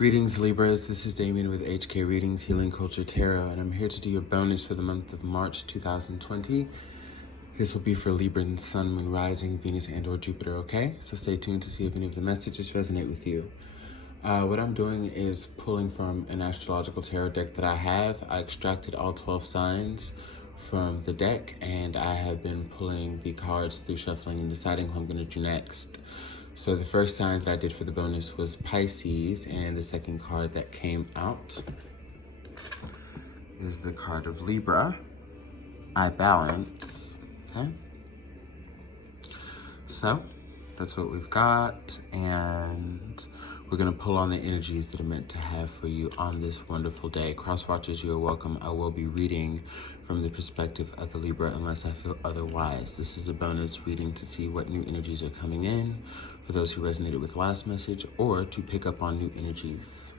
Greetings, Libras. This is Damien with HK Readings, Healing Culture Tarot, and I'm here to do your bonus for the month of March 2020. This will be for Libra and Sun, Moon, Rising, Venus, and or Jupiter, okay? So stay tuned to see if any of the messages resonate with you. What I'm doing is pulling from an astrological tarot deck that I have. I extracted all 12 signs from the deck, and I have been pulling the cards through shuffling and deciding who I'm going to do next. So the first sign that I did for the bonus was Pisces, and the second card that came out is the card of Libra. I balance, okay? So that's what we've got, and we're gonna pull on the energies that are meant to have for you on this wonderful day. Cross watchers, you are welcome. I will be reading from the perspective of the Libra unless I feel otherwise. This is a bonus reading to see what new energies are coming in for those who resonated with last message, or to pick up on new energies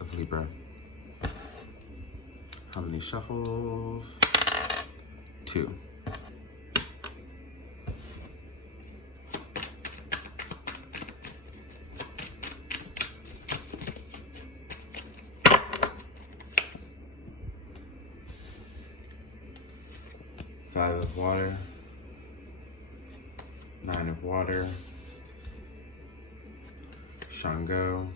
of Libra. How many shuffles? 2. Five of water, 9 of water, Shango,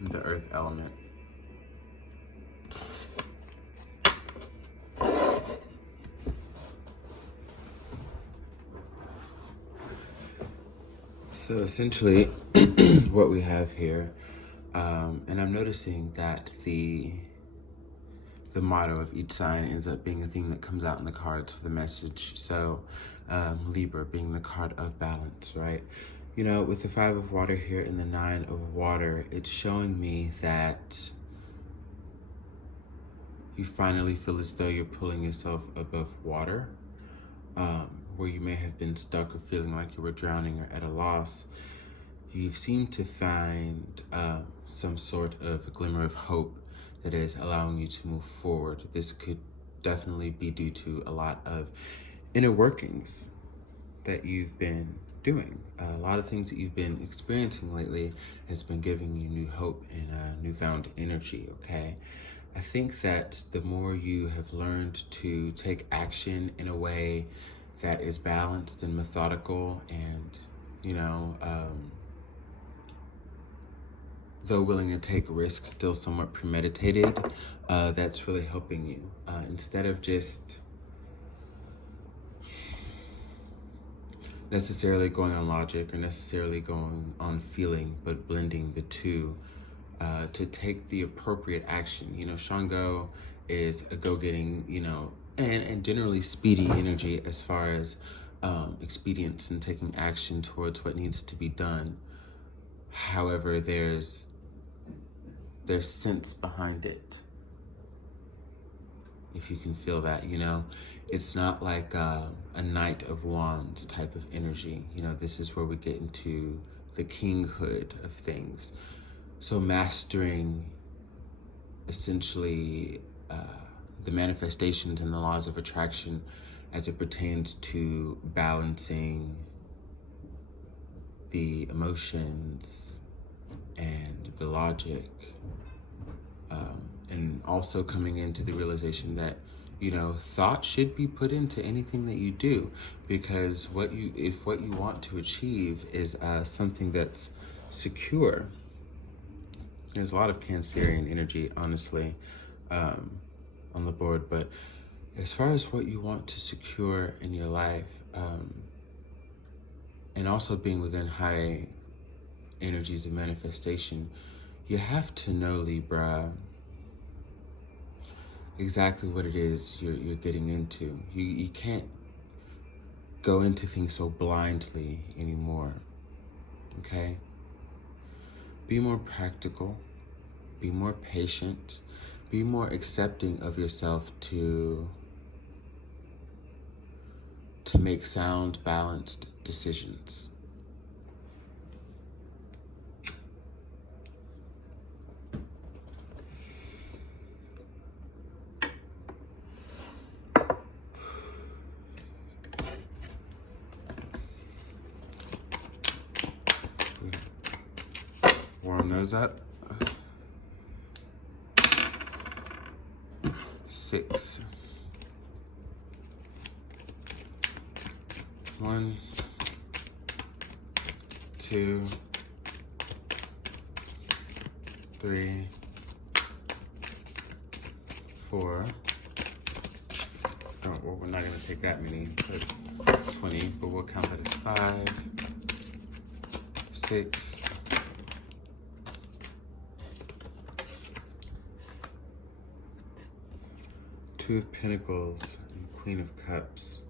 and the earth element. So essentially what we have here, and I'm noticing that the motto of each sign ends up being a thing that comes out in the cards for the message. So Libra being the card of balance, right? You know, with the 5 of water here and the 9 of water, it's showing me that you finally feel as though you're pulling yourself above water, where you may have been stuck or feeling like you were drowning or at a loss. You seem to find some sort of glimmer of hope that is allowing you to move forward. This could definitely be due to a lot of inner workings that you've been doing. A lot of things that you've been experiencing lately has been giving you new hope and newfound energy, okay? I think that the more you have learned to take action in a way that is balanced and methodical and, you know, though willing to take risks, still somewhat premeditated, that's really helping you. Instead of just necessarily going on logic or necessarily going on feeling, but blending the two to take the appropriate action. You know, Shango is a go-getting, you know, and generally speedy energy as far as expedience and taking action towards what needs to be done. However, there's sense behind it, if you can feel that, you know. It's not like a Knight of Wands type of energy. You know, this is where we get into the kinghood of things. So mastering essentially the manifestations and the laws of attraction as it pertains to balancing the emotions and the logic, and also coming into the realization that, you know, thought should be put into anything that you do, because if what you want to achieve is something that's secure. There's a lot of Cancerian energy, honestly, on the board, but as far as what you want to secure in your life, and also being within high energies of manifestation, you have to know, Libra, exactly what it is you're getting into. You can't go into things so blindly anymore, okay? Be more practical, be more patient, be more accepting of yourself to make sound, balanced decisions. those up. 6. 1, 2, 3, 4. Oh, well, we're not going to take that many, but 20, but we'll count that as 5, 6, 2 of Pentacles and Queen of Cups.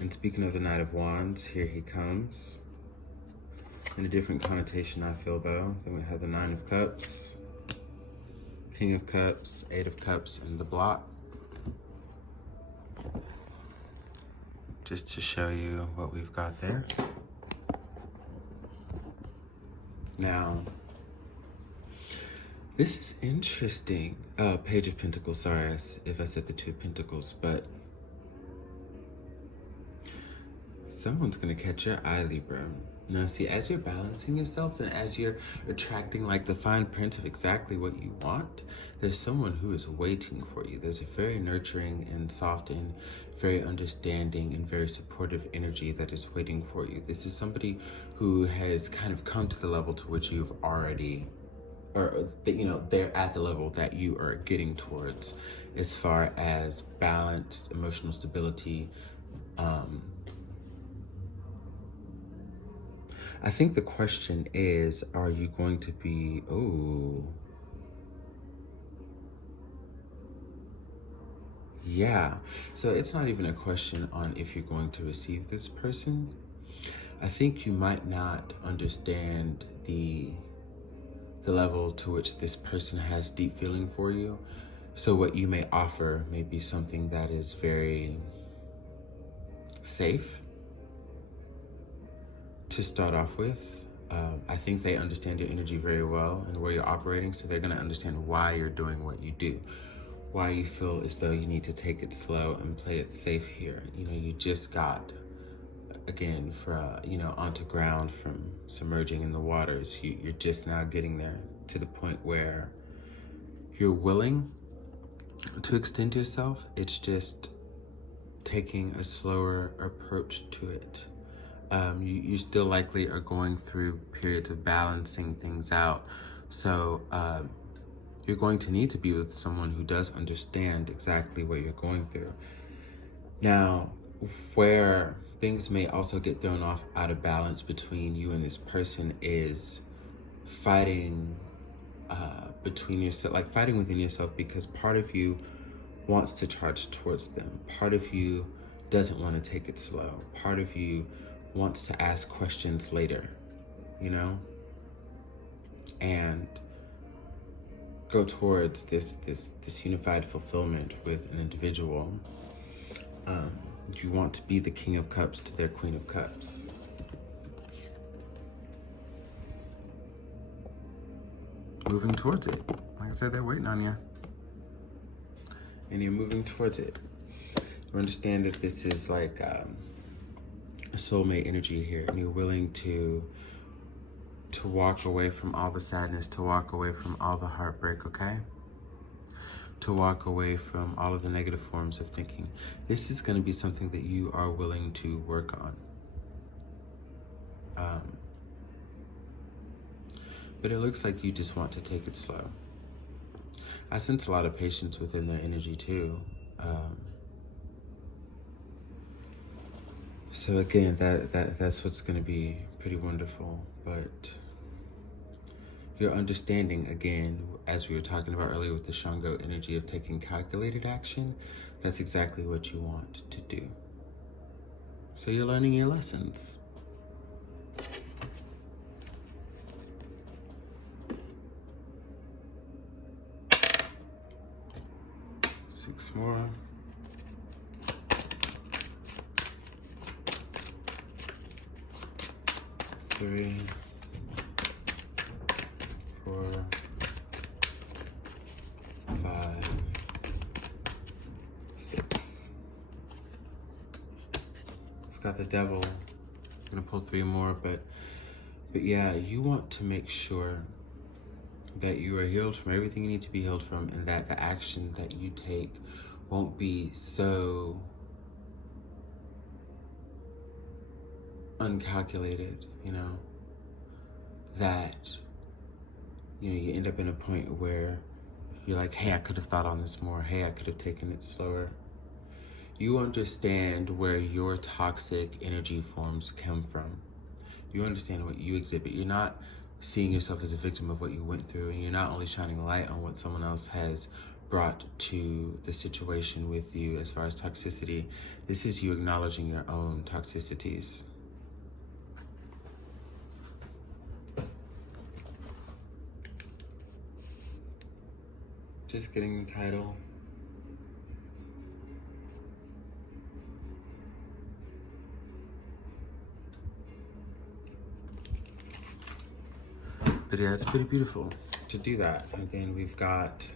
And speaking of the Knight of Wands, here he comes. In a different connotation, I feel, though. Then we have the 9 of Cups, King of Cups, 8 of Cups, and the block. Just to show you what we've got there. Now, this is interesting. Page of Pentacles, sorry if I said the 2 of Pentacles, but someone's gonna catch your eye, Libra. Now see, as you're balancing yourself and as you're attracting like the fine print of exactly what you want, there's someone who is waiting for you. There's a very nurturing and soft and very understanding and very supportive energy that is waiting for you. This is somebody who has kind of come to the level to which you've already, or you know, they're at the level that you are getting towards as far as balanced emotional stability. I think the question is, are you going to be, yeah. So it's not even a question on if you're going to receive this person. I think you might not understand the level to which this person has deep feeling for you. So what you may offer may be something that is very safe to start off with. I think they understand your energy very well and where you're operating, so they're gonna understand why you're doing what you do, why you feel as though you need to take it slow and play it safe here. You know, you just got, again, onto ground from submerging in the waters. You're just now getting there to the point where you're willing to extend yourself. It's just taking a slower approach to it. You still likely are going through periods of balancing things out. So you're going to need to be with someone who does understand exactly what you're going through. Now, where things may also get thrown off out of balance between you and this person is fighting between yourself, like fighting within yourself, because part of you wants to charge towards them. Part of you doesn't want to take it slow. Part of you wants to ask questions later, you know, and go towards this unified fulfillment with an individual. You want to be the King of Cups to their Queen of Cups. Moving towards it. Like I said, they're waiting on you. And you're moving towards it. You understand that this is like a soulmate energy here, and you're willing to walk away from all the sadness, to walk away from all the heartbreak, okay? To walk away from all of the negative forms of thinking. This is going to be something that you are willing to work on. But it looks like you just want to take it slow. I sense a lot of patience within their energy too. So again, that's what's going to be pretty wonderful. But your understanding, again, as we were talking about earlier with the Shango energy of taking calculated action, that's exactly what you want to do. So you're learning your lessons. Six more. Three, 4, 5, 6. I've got the Devil. I'm gonna pull 3 more, but But yeah, you want to make sure that you are healed from everything you need to be healed from, and that the action that you take won't be so uncalculated, that, you end up in a point where you're like, hey, I could have thought on this more. Hey, I could have taken it slower. You understand where your toxic energy forms come from. You understand what you exhibit. You're not seeing yourself as a victim of what you went through, and you're not only shining light on what someone else has brought to the situation with you as far as toxicity. This is you acknowledging your own toxicities. Just getting the title. But yeah, it's pretty beautiful to do that. And then we've got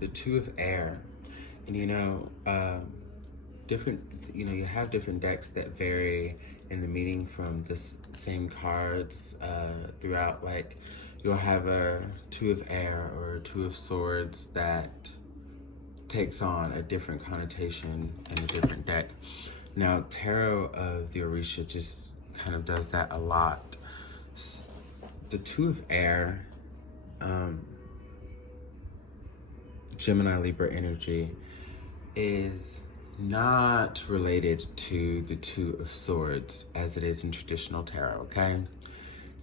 the Two of Air. And you have different decks that vary in the meaning from the same cards throughout. Like, you'll have a Two of Air or a Two of Swords that takes on a different connotation in a different deck. Now, Tarot of the Orisha just kind of does that a lot. The Two of Air, Gemini Libra energy, is not related to the Two of Swords as it is in traditional tarot, okay?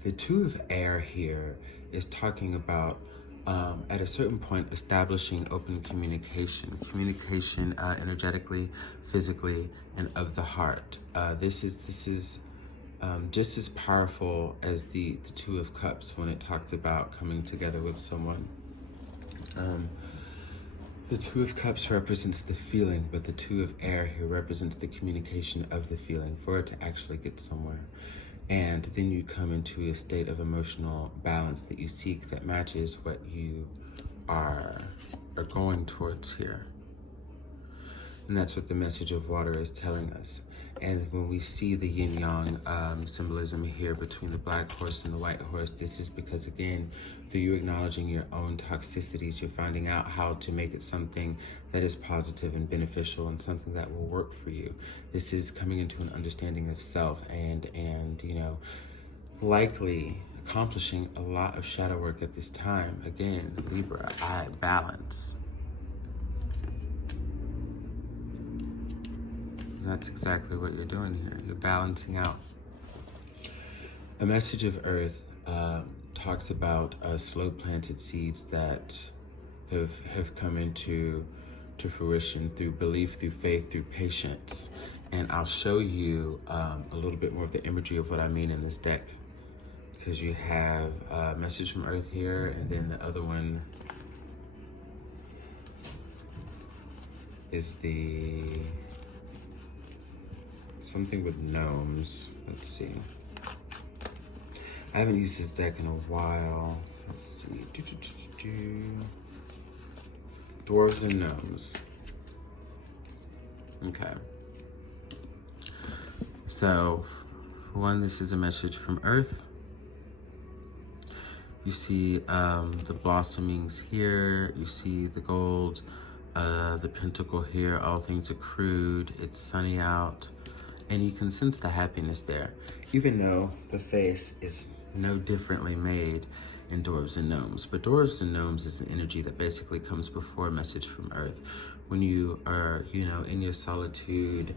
The Two of Air here is talking about, at a certain point, establishing open communication energetically, physically, and of the heart. This is just as powerful as the Two of Cups when it talks about coming together with someone. The Two of Cups represents the feeling, but the Two of Air here represents the communication of the feeling for it to actually get somewhere. And then you come into a state of emotional balance that you seek that matches what you are going towards here. And that's what the message of water is telling us. And when we see the yin-yang symbolism here between the black horse and the white horse, this is because, again, through you acknowledging your own toxicities, you're finding out how to make it something that is positive and beneficial and something that will work for you. This is coming into an understanding of self and likely accomplishing a lot of shadow work at this time. Again, Libra, balance. And that's exactly what you're doing here. You're balancing out. A message of Earth talks about slow planted seeds that have come into fruition through belief, through faith, through patience. And I'll show you a little bit more of the imagery of what I mean in this deck, because you have a message from Earth here, and then the other one is something with gnomes. Let's see. I haven't used this deck in a while. Let's see. Dwarves and gnomes. Okay. So, for one, this is a message from Earth. You see the blossomings here. You see the gold, the pentacle here. All things accrued. It's sunny out. And you can sense the happiness there, even though the face is no differently made in Dwarves and Gnomes. But Dwarves and Gnomes is an energy that basically comes before a message from Earth. When you are, in your solitude,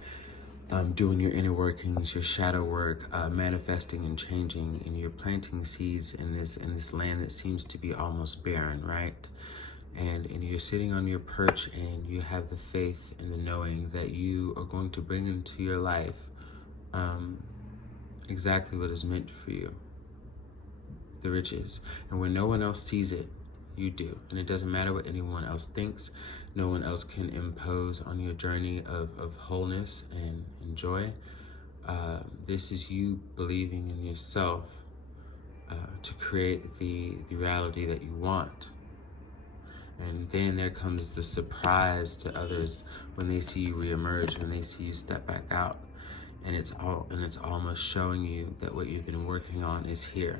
doing your inner workings, your shadow work, manifesting and changing, and you're planting seeds in this land that seems to be almost barren, right? And you're sitting on your perch, and you have the faith and the knowing that you are going to bring into your life exactly what is meant for you, the riches. And when no one else sees it, you do. And it doesn't matter what anyone else thinks. No one else can impose on your journey of wholeness and joy. This is you believing in yourself to create the reality that you want. And then there comes the surprise to others when they see you reemerge, when they see you step back out. and it's almost showing you that what you've been working on is here.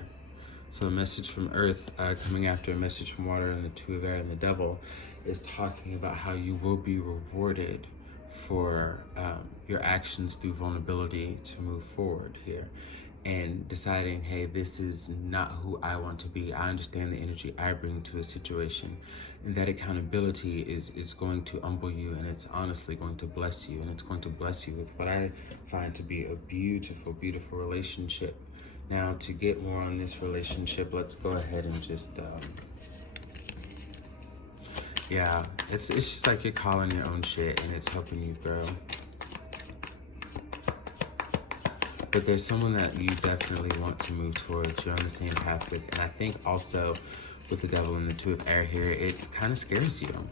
So a message from Earth coming after a message from Water, and the Two of Air and the Devil is talking about how you will be rewarded for your actions through vulnerability to move forward here, and deciding, hey, this is not who I want to be. I understand the energy I bring to a situation, and that accountability is going to humble you, and it's honestly going to bless you, and it's going to bless you with what I find to be a beautiful, beautiful relationship. Now, to get more on this relationship, let's go ahead and just, yeah, it's just like you're calling your own shit, and it's helping you grow. But there's someone that you definitely want to move towards, you're on the same path with. And I think also with the Devil and the Two of Air here, it kind of scares you.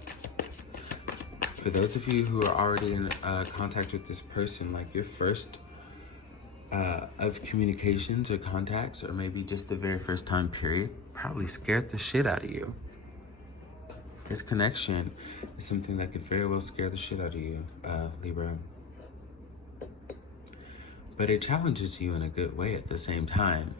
For those of you who are already in contact with this person, like your first of communications or contacts, or maybe just the very first time period, probably scared the shit out of you. This connection is something that could very well scare the shit out of you, Libra. But it challenges you in a good way at the same time.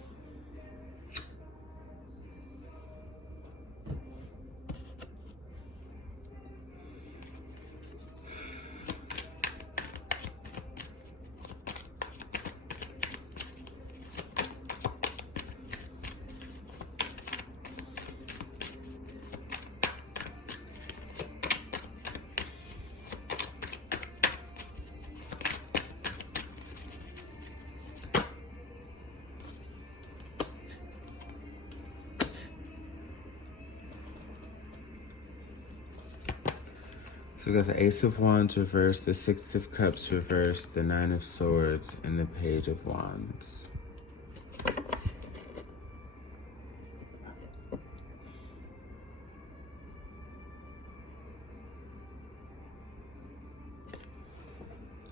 So we got the Ace of Wands reversed, the Six of Cups reversed, the Nine of Swords, and the Page of Wands.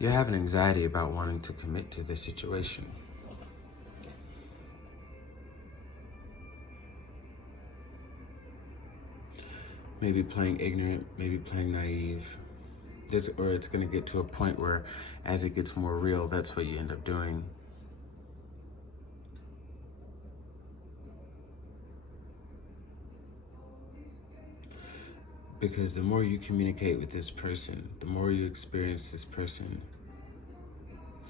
You have an anxiety about wanting to commit to the situation. Maybe playing ignorant, maybe playing naive. Or it's going to get to a point where as it gets more real, that's what you end up doing. Because the more you communicate with this person, the more you experience this person,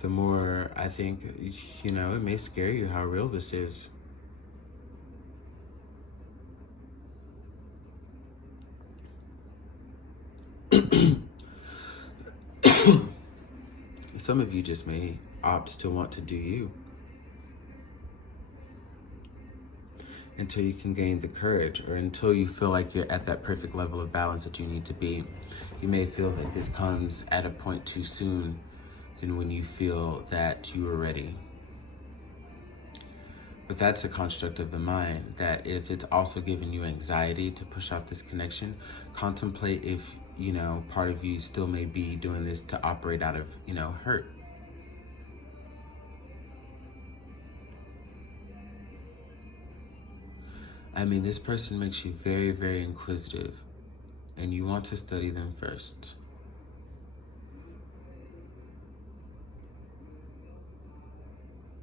the more I think, it may scare you how real this is. Some of you just may opt to want to do you until you can gain the courage, or until you feel like you're at that perfect level of balance that you need to be. You may feel that this comes at a point too soon than when you feel that you are ready. But that's a construct of the mind, that if it's also giving you anxiety to push off this connection, contemplate if part of you still may be doing this to operate out of, hurt. I mean, this person makes you very, very inquisitive, and you want to study them first.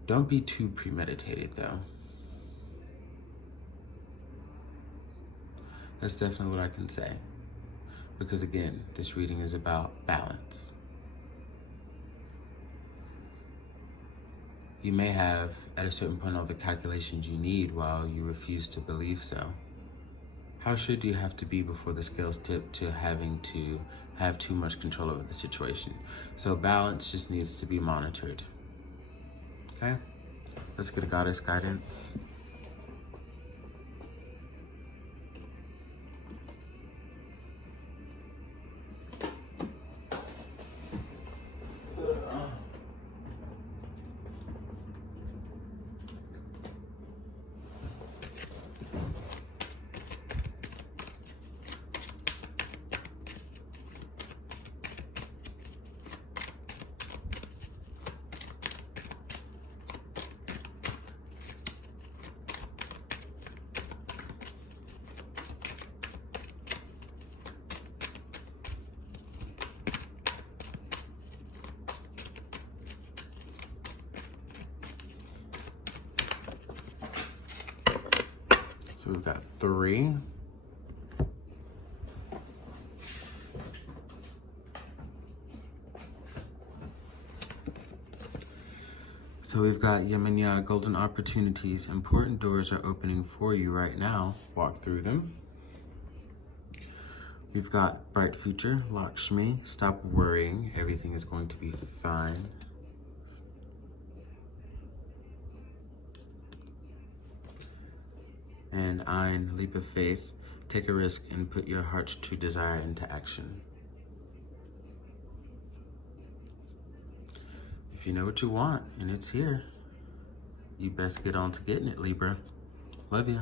Don't be too premeditated, though. That's definitely what I can say. Because again, this reading is about balance. You may have, at a certain point, all the calculations you need while you refuse to believe so. How should you have to be before the scales tip to having to have too much control over the situation? So balance just needs to be monitored. Okay? Let's get a goddess guidance. So we've got 3. So we've got Yemenya, golden opportunities. Important doors are opening for you right now. Walk through them. We've got bright future, Lakshmi. Stop worrying. Everything is going to be fine. And Ein, leap of faith. Take a risk and put your heart's true desire into action. If you know what you want and it's here, you best get on to getting it, Libra. Love you.